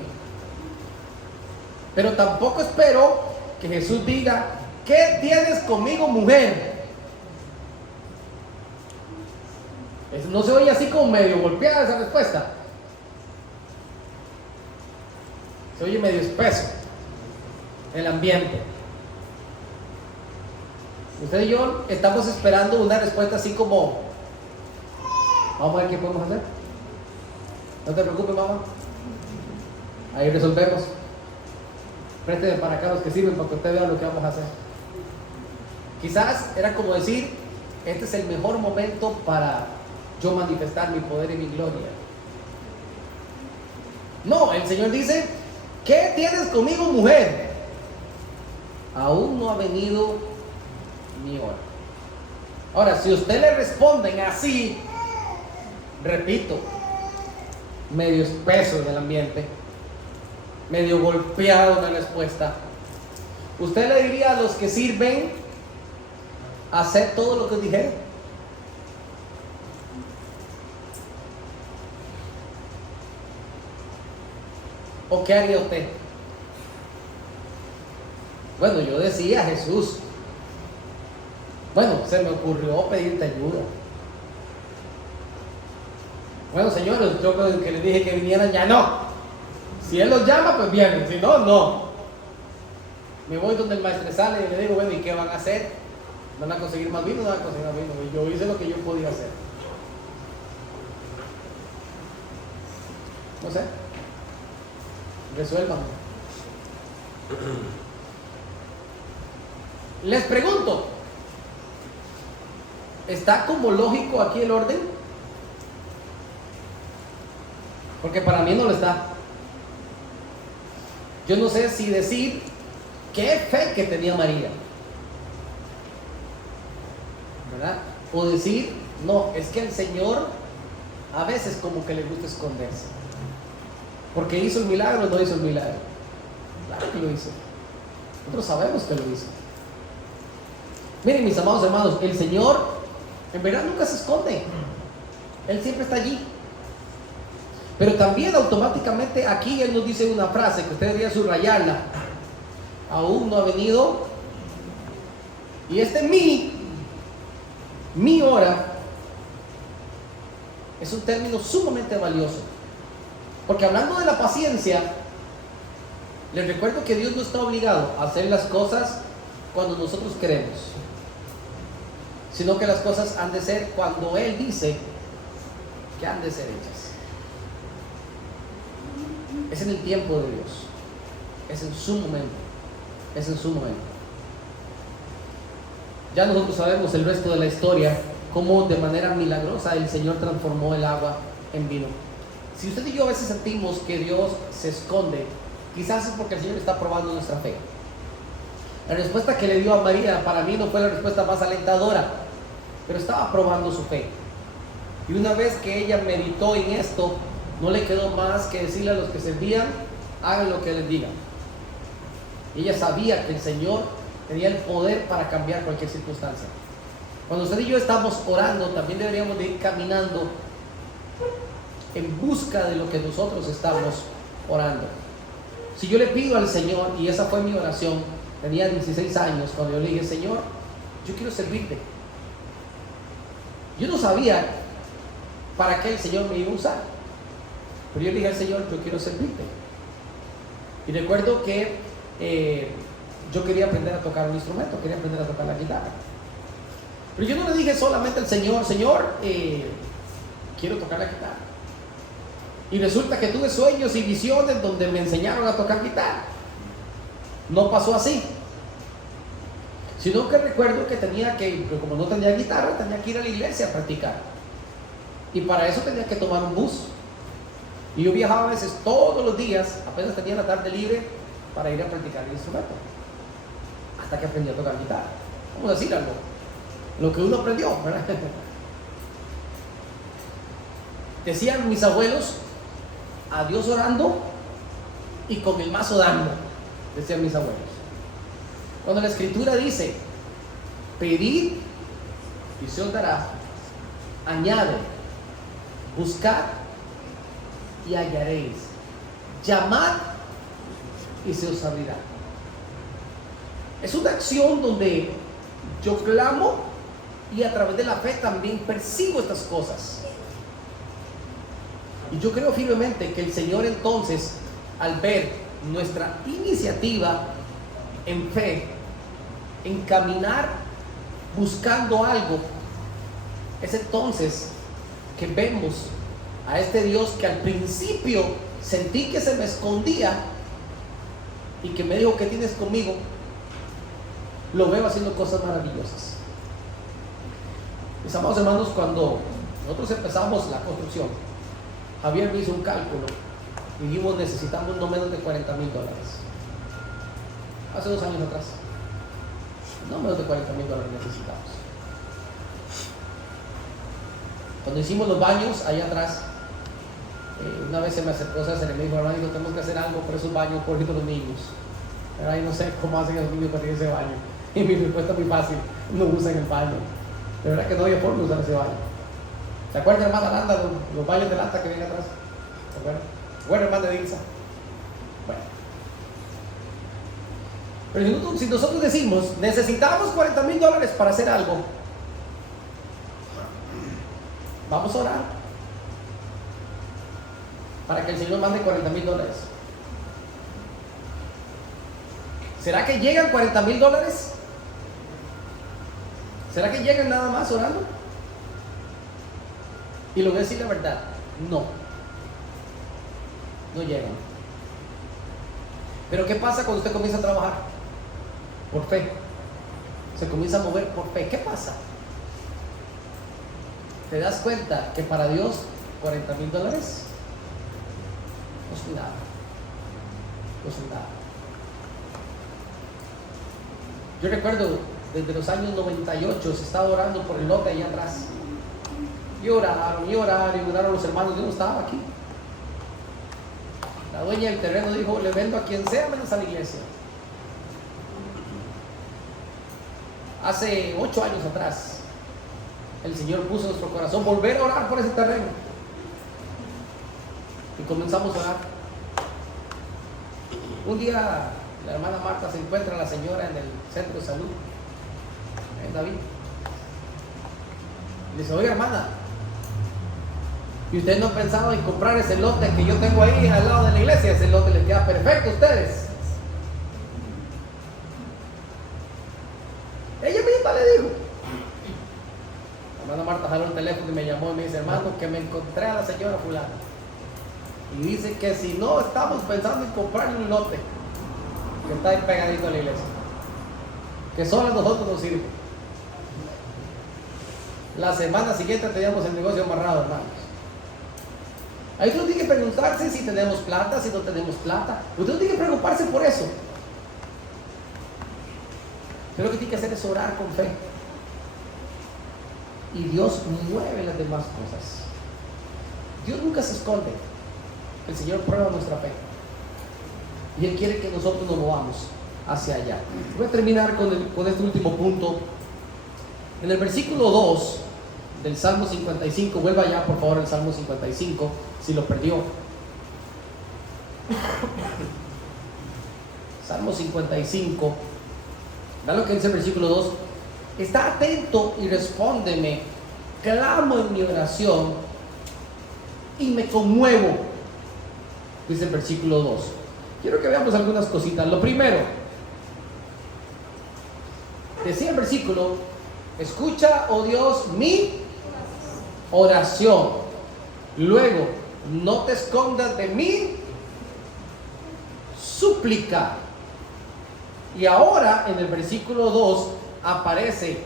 Pero tampoco espero que Jesús diga, ¿qué tienes conmigo, mujer? No se oye así como medio golpeada esa respuesta. Se oye medio espeso el ambiente. Usted y yo estamos esperando una respuesta así como: vamos a ver qué podemos hacer. No te preocupes, mamá. Ahí resolvemos. Présteme para acá los que sirven para que usted vea lo que vamos a hacer. Quizás era como decir: este es el mejor momento para yo manifestar mi poder y mi gloria. No, el Señor dice: ¿qué tienes conmigo, mujer? Aún no ha venido mi hora. Ahora, si usted le responden así, repito, medio espeso en el ambiente, medio golpeado en la respuesta, usted le diría a los que sirven: hacer todo lo que dijeron. ¿O qué haría usted? Bueno, yo decía: Jesús, bueno, se me ocurrió pedirte ayuda. Bueno, señores, yo que les dije que vinieran, ya no. Si Él los llama, pues vienen. Si no, no. Me voy donde el maestro sale y le digo: bueno, ¿y qué van a hacer? ¿Van a conseguir más vino? No van a conseguir más vino. Y yo hice lo que yo podía hacer. No sé. Resuelvan. Les pregunto, ¿está como lógico aquí el orden? Porque para mí no lo está. Yo no sé si decir qué fe que tenía María, ¿verdad? O decir: no, es que el Señor a veces como que le gusta esconderse, porque hizo el milagro o no hizo el milagro. Claro que lo hizo. Nosotros sabemos que lo hizo. Miren, mis amados hermanos, el Señor en verdad nunca se esconde. Él siempre está allí. Pero también automáticamente aquí Él nos dice una frase que usted debería subrayarla: aún no ha venido. Y mi hora, es un término sumamente valioso. Porque hablando de la paciencia, les recuerdo que Dios no está obligado a hacer las cosas cuando nosotros queremos, sino que las cosas han de ser cuando Él dice que han de ser hechas. Es en el tiempo de Dios, es en su momento, es en su momento. Ya nosotros sabemos el resto de la historia, cómo de manera milagrosa el Señor transformó el agua en vino. Si usted y yo a veces sentimos que Dios se esconde, quizás es porque el Señor está probando nuestra fe. La respuesta que le dio a María para mí no fue la respuesta más alentadora, pero estaba probando su fe. Y una vez que ella meditó en esto, no le quedó más que decirle a los que servían: hagan lo que les digan. Ella sabía que el Señor tenía el poder para cambiar cualquier circunstancia. Cuando usted y yo estamos orando, también deberíamos de ir caminando en busca de lo que nosotros estamos orando. Si yo le pido al Señor, y esa fue mi oración, tenía 16 años cuando yo le dije: Señor, yo quiero servirte. Yo no sabía para qué el Señor me iba a usar, pero yo le dije al Señor: yo quiero servirte. Y recuerdo que yo quería aprender a tocar un instrumento, quería aprender a tocar la guitarra. Pero yo no le dije solamente al Señor: Señor, quiero tocar la guitarra. Y resulta que tuve sueños y visiones donde me enseñaron a tocar guitarra. No pasó así, sino que recuerdo que como no tenía guitarra, tenía que ir a la iglesia a practicar. Y para eso tenía que tomar un bus. Y yo viajaba a veces todos los días, apenas tenía la tarde libre, para ir a practicar el instrumento. Hasta que aprendí a tocar guitarra. Vamos a decir algo. Lo que uno aprendió, ¿verdad? Decían mis abuelos: a Dios orando y con el mazo dando, decían mis abuelos. Cuando la Escritura dice: pedid y se os dará, añade: buscad y hallaréis, llamad y se os abrirá. Es una acción donde yo clamo y a través de la fe también persigo estas cosas. Y yo creo firmemente que el Señor entonces, al ver nuestra iniciativa en fe, en caminar buscando algo, es entonces que vemos a este Dios que al principio sentí que se me escondía y que me dijo: ¿qué tienes conmigo? Lo veo haciendo cosas maravillosas. Mis amados hermanos, cuando nosotros empezamos la construcción, Javier me hizo un cálculo y dijimos: necesitamos no menos de $40,000. Hace 2 años atrás, no menos de $40,000 necesitamos. Cuando hicimos los baños allá atrás, una vez se me acercó César y me dijo: hermanito, tenemos que hacer algo por esos baños, por los niños. Pero ahí no sé cómo hacen los niños para tener ese baño. Y mi respuesta es muy fácil: no usan el baño. De verdad que no había forma de usar ese baño. ¿Se acuerdan, hermana Landa, los baños de lata que vienen atrás? ¿Se acuerdan? Bueno, hermana Dilsa. Bueno. Pero si nosotros decimos: necesitamos $40,000 para hacer algo, vamos a orar para que el Señor mande $40,000. ¿Será que llegan $40,000? ¿Será que llegan nada más orando? Y lo voy a decir la verdad: no llegan. Pero ¿qué pasa cuando usted comienza a trabajar? Por fe. Se comienza a mover por fe. ¿Qué pasa? ¿Te das cuenta que para Dios $40,000 no es nada? No es nada. Yo recuerdo desde los años 98 se estaba orando por el lote allá atrás. Y oraron los hermanos. Yo no estaba aquí. La dueña del terreno dijo: le vendo a quien sea menos a la iglesia. Hace 8 años atrás, el Señor puso en nuestro corazón volver a orar por ese terreno. Y comenzamos a orar. Un día la hermana Marta se encuentra a la señora en el centro de salud, en David. Y le dice: oiga, hermana, ¿y ustedes no han pensado en comprar ese lote que yo tengo ahí al lado de la iglesia? Ese lote les queda perfecto a ustedes. Ella misma le dijo. La hermana Marta jaló el teléfono y me llamó y me dice: hermano, que me encontré a la señora fulana y dice que si no estamos pensando en comprarle un lote que está ahí pegadito a la iglesia, que solo a nosotros nos sirve. La semana siguiente teníamos el negocio amarrado, hermanos. Ahí usted no tiene que preguntarse si tenemos plata, si no tenemos plata. Usted no tiene que preocuparse por eso. Usted lo que tiene que hacer es orar con fe. Y Dios mueve las demás cosas. Dios nunca se esconde. El Señor prueba nuestra fe. Y Él quiere que nosotros nos movamos hacia allá. Voy a terminar con este último punto. En el versículo 2 del Salmo 55, vuelva allá por favor el Salmo 55, si lo perdió. Salmo 55, vean lo que dice el versículo 2: está atento y respóndeme, clamo en mi oración y me conmuevo, dice el versículo 2. Quiero que veamos algunas cositas. Lo primero, decía el versículo: escucha, oh Dios, mi oración. Luego, no te escondas de mi súplica. Y ahora en el versículo 2 aparece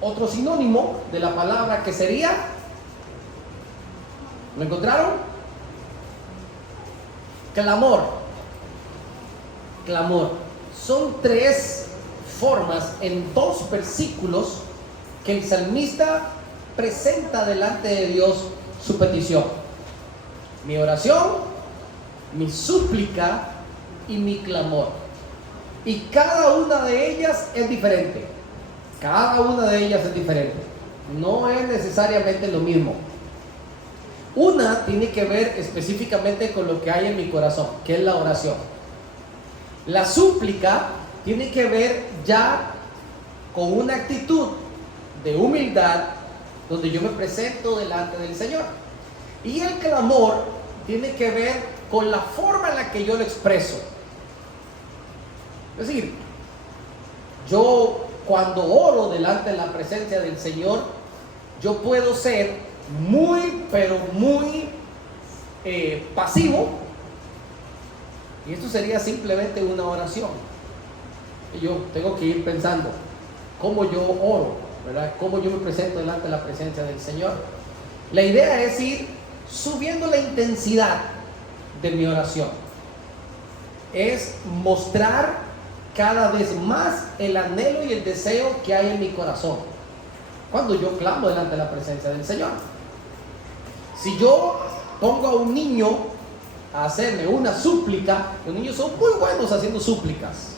otro sinónimo de la palabra que sería, ¿lo encontraron? Clamor. Clamor. Son 3 formas en 2 versículos que el salmista presenta delante de Dios su petición: mi oración, mi súplica y mi clamor. Y cada una de ellas es diferente. Cada una de ellas es diferente. No es necesariamente lo mismo. Una tiene que ver específicamente con lo que hay en mi corazón, que es la oración. La súplica tiene que ver ya con una actitud de humildad, donde yo me presento delante del Señor. Y el clamor tiene que ver con la forma en la que yo lo expreso. Es decir, yo cuando oro delante de la presencia del Señor, yo puedo ser muy, pero muy pasivo, y esto sería simplemente una oración. Y yo tengo que ir pensando cómo yo oro, ¿verdad? Cómo yo me presento delante de la presencia del Señor. La idea es ir subiendo la intensidad de mi oración. Es mostrar cada vez más el anhelo y el deseo que hay en mi corazón cuando yo clamo delante de la presencia del Señor. Si yo pongo a un niño a hacerme una súplica, los niños son muy buenos haciendo súplicas,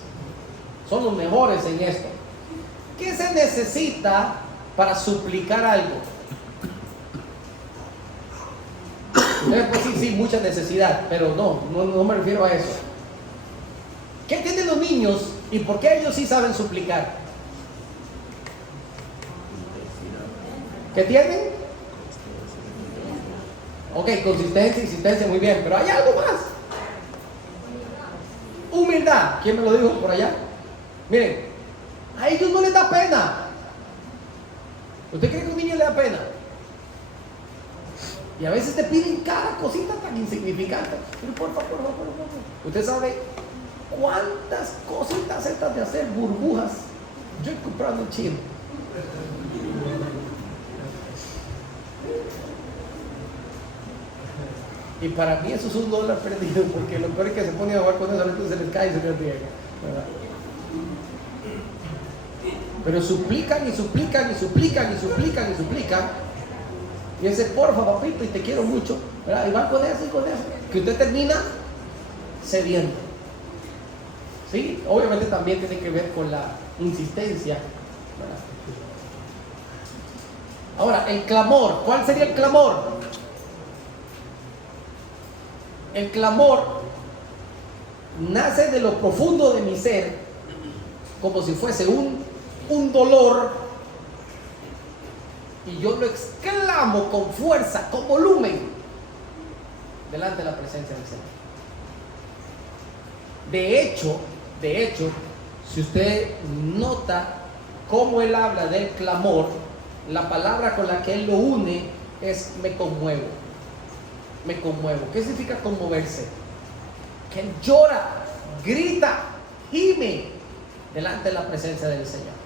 son los mejores en esto. ¿Qué se necesita para suplicar algo? Pues sí, mucha necesidad, pero no me refiero a eso. ¿Qué tienen los niños y por qué ellos sí saben suplicar? ¿Qué tienen? Ok, consistencia, insistencia, muy bien, pero hay algo más. Humildad. ¿Quién me lo dijo por allá? Miren, a ellos no les da pena. ¿Usted cree que a un niño le da pena? Y a veces te piden cada cosita tan insignificante. Pero por favor. ¿Usted sabe cuántas cositas estas de hacer burbujas yo he comprado en Chile? Y para mí eso es $1 perdido, porque lo peor es que se pone a jugar con eso, ahorita se les cae y se les riega, ¿verdad? Pero suplican y suplican y suplican y suplican y suplican. Y ese porfa papito y te quiero mucho, ¿verdad? Y van con eso y con eso, que usted termina cediendo. ¿Sí? Obviamente también tiene que ver con la insistencia, ¿verdad? Ahora, el clamor. ¿Cuál sería el clamor? El clamor nace de lo profundo de mi ser, como si fuese un dolor, y yo lo exclamo con fuerza, con volumen, delante de la presencia del Señor. De hecho, si usted nota cómo él habla del clamor, la palabra con la que él lo une es me conmuevo. Me conmuevo. ¿Qué significa conmoverse? Que él llora, grita, gime delante de la presencia del Señor.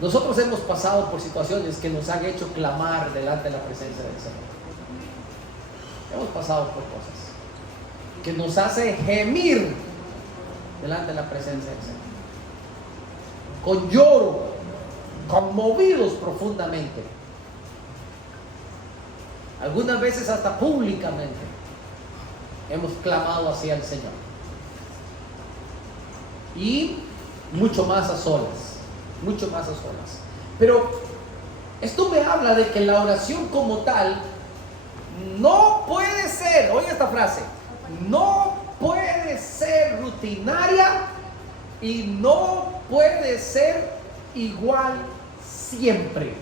Nosotros hemos pasado por situaciones que nos han hecho clamar delante de la presencia del Señor. Hemos pasado por cosas que nos hace gemir delante de la presencia del Señor, con lloro, conmovidos profundamente, algunas veces hasta públicamente hemos clamado hacia el Señor, y mucho más a solas. Pero esto me habla de que la oración como tal no puede ser, oiga esta frase, no puede ser rutinaria y no puede ser igual siempre,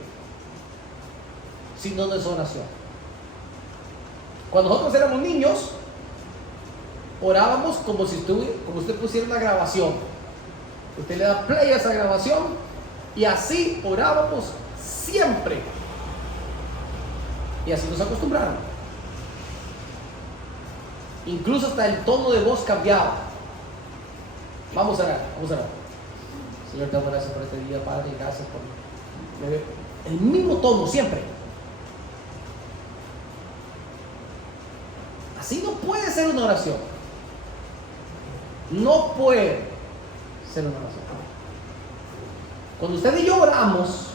si no es oración. Cuando nosotros éramos niños, orábamos como si usted pusiera una grabación. Usted le da play a esa grabación y así orábamos siempre. Y así nos acostumbraron. Incluso hasta el tono de voz cambiaba. Vamos a orar. Señor, te damos gracias por este día, Padre, gracias por el mismo tono siempre. Así no puede ser una oración. No puede ser una oración. Cuando usted y yo oramos,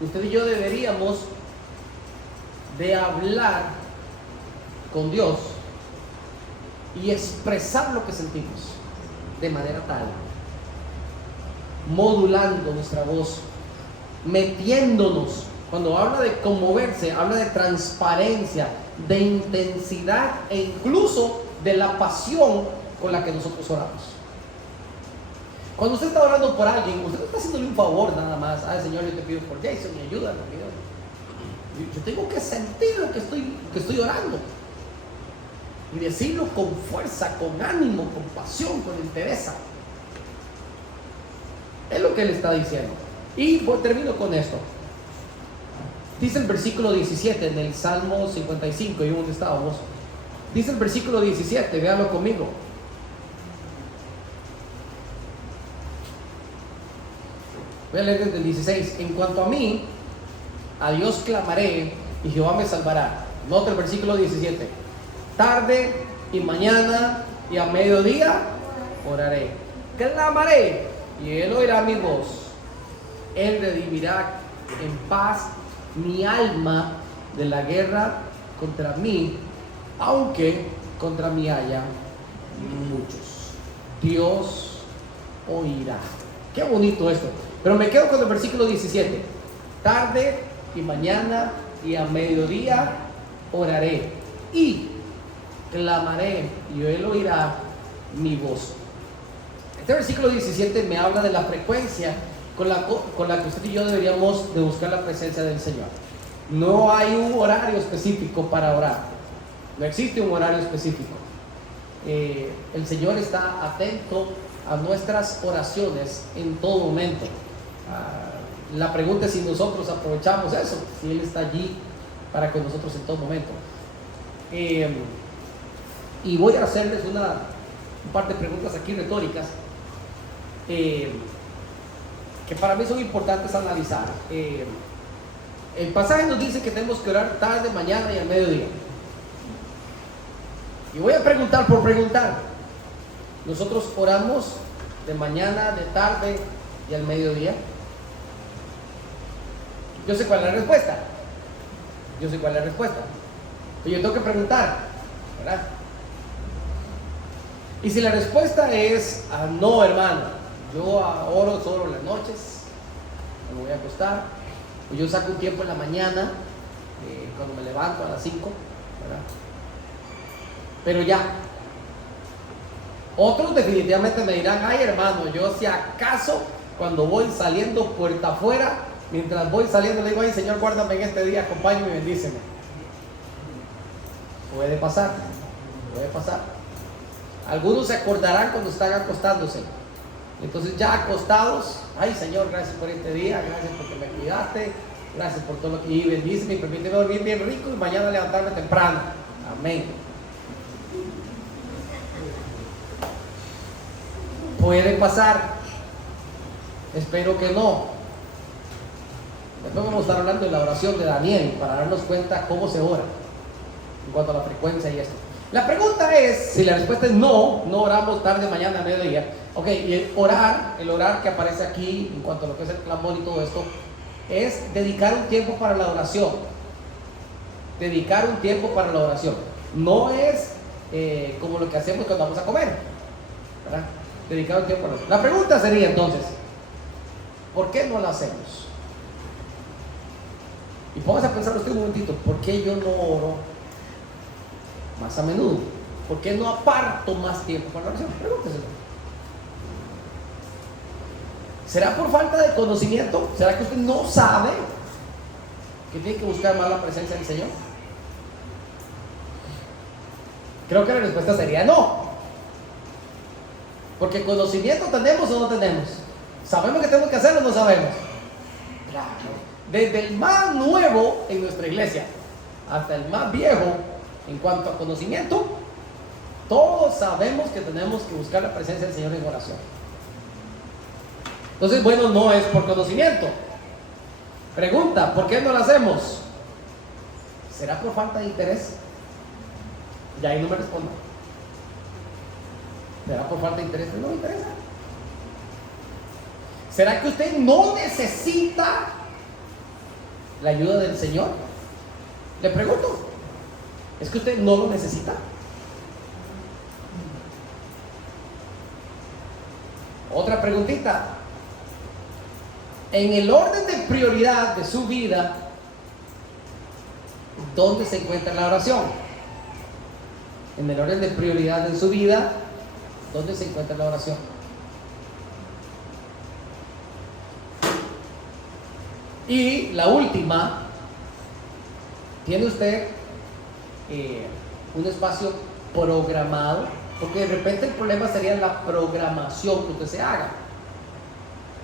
usted y yo deberíamos de hablar con Dios y expresar lo que sentimos de manera tal, modulando nuestra voz, metiéndonos. Cuando habla de conmoverse, habla de transparencia, de intensidad e incluso de la pasión con la que nosotros oramos. Cuando usted está orando por alguien, usted no está haciéndole un favor nada más. Ay, Señor, yo te pido por Jason, me ayuda. Yo tengo que sentir lo que estoy orando. Y decirlo con fuerza, con ánimo, con pasión, con interés. Es lo que él está diciendo. Y termino con esto. Dice el versículo 17 en el Salmo 55, y donde estábamos. Dice el versículo 17, véanlo conmigo. Voy a leer desde el 16. En cuanto a mí, a Dios clamaré y Jehová me salvará. Nota el versículo 17. Tarde y mañana y a mediodía oraré. Clamaré y Él oirá mi voz. Él redimirá en paz mi alma de la guerra contra mí, aunque contra mí haya muchos. Dios oirá. Qué bonito esto. Pero me quedo con el versículo 17. Tarde y mañana y a mediodía oraré y clamaré y Él oirá mi voz. Este versículo 17 me habla de la frecuencia con la que usted y yo deberíamos de buscar la presencia del Señor. No hay un horario específico para orar. No existe un horario específico. El Señor está atento a nuestras oraciones en todo momento. La pregunta es si nosotros aprovechamos eso, si Él está allí para con nosotros en todo momento. Y voy a hacerles un par de preguntas aquí retóricas que para mí son importantes analizar. El pasaje nos dice que tenemos que orar tarde, mañana y al mediodía. Y voy a preguntar por preguntar. ¿Nosotros oramos de mañana, de tarde y al mediodía? Yo sé cuál es la respuesta. Pero yo tengo que preguntar, ¿verdad? Y si la respuesta es no, hermano, yo oro solo en las noches, me voy a acostar, o yo saco un tiempo en la mañana, cuando me levanto a las 5, ¿verdad? Pero ya. Otros definitivamente me dirán, ay, hermano, yo si acaso cuando voy saliendo puerta afuera, mientras voy saliendo le digo, ay, Señor, guárdame en este día, acompáñame y bendíceme. Puede pasar. Algunos se acordarán cuando están acostándose. Entonces ya acostados, ay, Señor, gracias por este día, gracias porque me cuidaste, gracias por todo lo que... Y bendíceme y permíteme dormir bien rico y mañana levantarme temprano. Amén. Puede pasar. Espero que no. Después vamos a estar hablando de la oración de Daniel para darnos cuenta cómo se ora en cuanto a la frecuencia y esto. La pregunta es, si la respuesta es no oramos tarde, mañana, mediodía. Ok, y el orar que aparece aquí en cuanto a lo que es el clamor y todo esto, es dedicar un tiempo para la oración. No es como lo que hacemos cuando vamos a comer, ¿verdad? Dedicar un tiempo para la oración. La pregunta sería entonces, ¿por qué no lo hacemos? Y póngase a pensar usted un momentito, ¿por qué yo no oro más a menudo? ¿Por qué no aparto más tiempo para la oración? Pregúnteselo. ¿Será por falta de conocimiento? ¿Será que usted no sabe que tiene que buscar más la presencia del Señor? Creo que la respuesta sería no. Porque conocimiento tenemos o no tenemos. ¿Sabemos que tenemos que hacerlo o no sabemos? Claro. Desde el más nuevo en nuestra iglesia hasta el más viejo en cuanto a conocimiento, todos sabemos que tenemos que buscar la presencia del Señor en oración. Entonces, bueno, no es por conocimiento. Pregunta, ¿por qué no lo hacemos? ¿Será por falta de interés? Y ahí no me respondo. ¿Será por falta de interés? ¿No me interesa? ¿Será que usted no necesita la ayuda del Señor? Le pregunto, ¿es que usted no lo necesita? Otra preguntita. En el orden de prioridad de su vida, ¿dónde se encuentra la oración? En el orden de prioridad de su vida, ¿dónde se encuentra la oración? Y la última, tiene usted un espacio programado, porque de repente el problema sería la programación que usted se haga.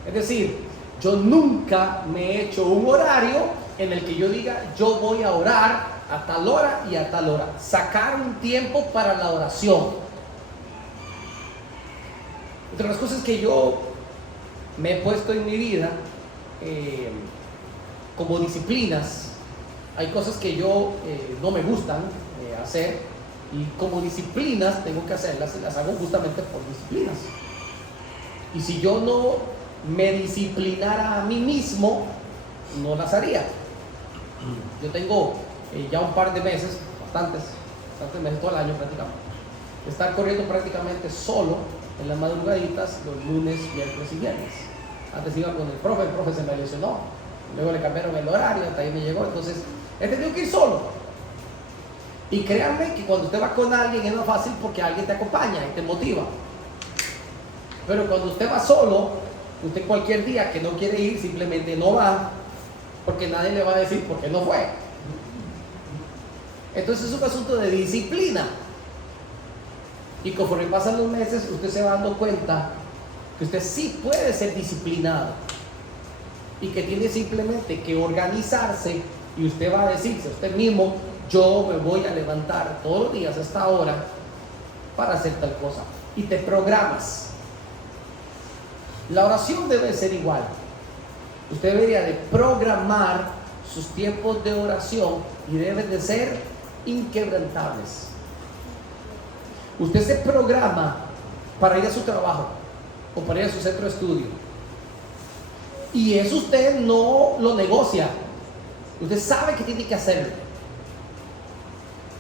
Es decir, yo nunca me he hecho un horario en el que yo diga, yo voy a orar a tal hora y a tal hora. Sacar un tiempo para la oración. Entre las cosas que yo me he puesto en mi vida como disciplinas, hay cosas que yo no me gustan hacer, y como disciplinas tengo que hacerlas, y las hago justamente por disciplinas. Y si yo no me disciplinara a mí mismo, no las haría. Yo tengo ya un par de meses, bastantes meses, todo el año prácticamente, de estar corriendo prácticamente solo en las madrugaditas los lunes, miércoles y viernes. Antes iba con el profe se me lesionó, luego le cambiaron el horario, hasta ahí me llegó, entonces he tenido que ir solo. Y créanme que cuando usted va con alguien es más fácil porque alguien te acompaña y te motiva. Pero cuando usted va solo, usted cualquier día que no quiere ir simplemente no va, porque nadie le va a decir por qué no fue. Entonces es un asunto de disciplina. Y conforme pasan los meses, usted se va dando cuenta que usted sí puede ser disciplinado y que tiene simplemente que organizarse, y usted va a decirse a usted mismo, yo me voy a levantar todos los días a esta hora para hacer tal cosa, y te programas. La oración debe ser igual. Usted debería de programar sus tiempos de oración y deben de ser inquebrantables. Usted se programa para ir a su trabajo o para ir a su centro de estudio, y eso usted no lo negocia. Usted sabe que tiene que hacerlo.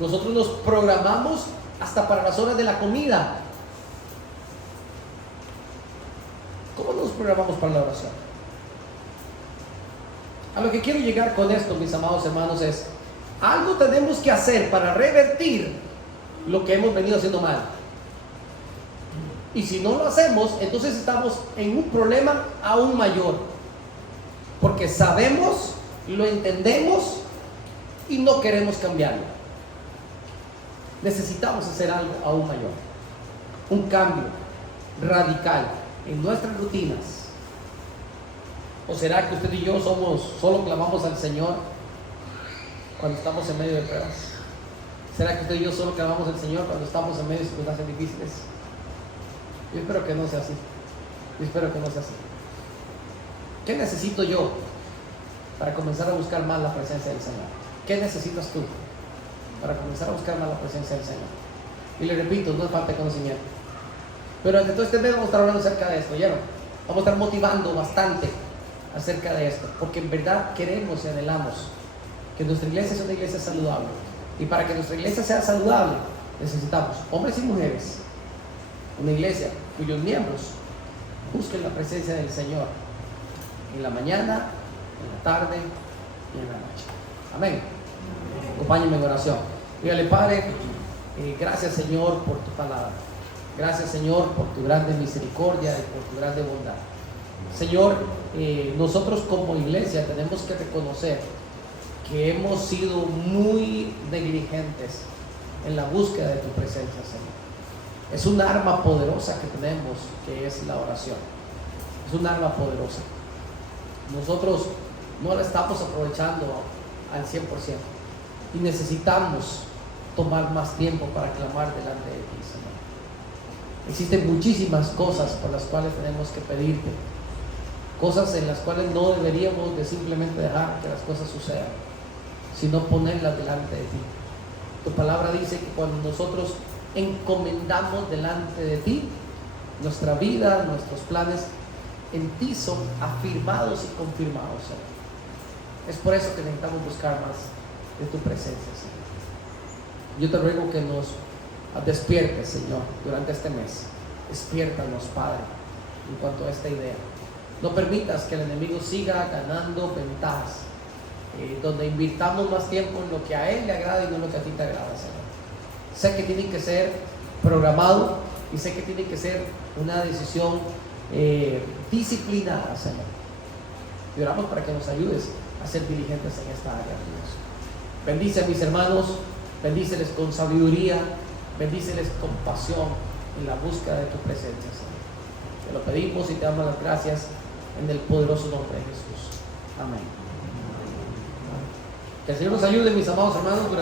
Nosotros nos programamos hasta para las horas de la comida. ¿Cómo nos programamos para la oración? A lo que quiero llegar con esto, mis amados hermanos, es algo tenemos que hacer para revertir lo que hemos venido haciendo mal. Y si no lo hacemos, entonces estamos en un problema aún mayor, porque sabemos, lo entendemos y no queremos cambiarlo. Necesitamos hacer algo aún mayor, un cambio radical en nuestras rutinas. ¿O será que usted y yo solo clamamos al Señor cuando estamos en medio de pruebas? ¿Será que usted y yo solo clamamos al Señor cuando estamos en medio de circunstancias difíciles? Yo espero que no sea así. ¿Qué necesito yo para comenzar a buscar más la presencia del Señor? ¿Qué necesitas tú para comenzar a buscar más la presencia del Señor? Y le repito, no es falta de conocimiento. Pero ante todo este mes vamos a estar hablando acerca de esto, ¿oyeron? Vamos a estar motivando bastante acerca de esto, porque en verdad queremos y anhelamos que nuestra iglesia sea una iglesia saludable. Y para que nuestra iglesia sea saludable, necesitamos hombres y mujeres, una iglesia cuyos miembros busquen la presencia del Señor en la mañana, en la tarde y en la noche. Amén. Acompáñenme en oración. Dígale: Padre, gracias, Señor, por tu palabra. Gracias, Señor, por tu grande misericordia y por tu grande bondad. Señor, nosotros como iglesia tenemos que reconocer que hemos sido muy negligentes en la búsqueda de tu presencia, Señor. Es un arma poderosa que tenemos, que es la oración. Es un arma poderosa. Nosotros no la estamos aprovechando al 100%, y necesitamos tomar más tiempo para clamar delante de ti, Señor. Existen muchísimas cosas por las cuales tenemos que pedirte, cosas en las cuales no deberíamos de simplemente dejar que las cosas sucedan, sino ponerlas delante de ti. Tu palabra dice que cuando nosotros encomendamos delante de ti nuestra vida, nuestros planes, en ti son afirmados y confirmados, Señor. Es por eso que necesitamos buscar más de tu presencia, Señor. Yo te ruego que nos despiertes, Señor, durante este mes. Despiértanos, Padre, en cuanto a esta idea. No permitas que el enemigo siga ganando ventajas, donde invirtamos más tiempo en lo que a él le agrada y no en lo que a ti te agrada, Señor. Sé que tiene que ser programado y sé que tiene que ser una decisión disciplinada, Señor. Y oramos para que nos ayudes a ser diligentes en esta área, Dios. Bendice a mis hermanos, bendíceles con sabiduría, bendíceles con pasión en la búsqueda de tu presencia, Señor. Te lo pedimos y te damos las gracias en el poderoso nombre de Jesús. Amén. Que el Señor nos ayude, mis amados hermanos, durante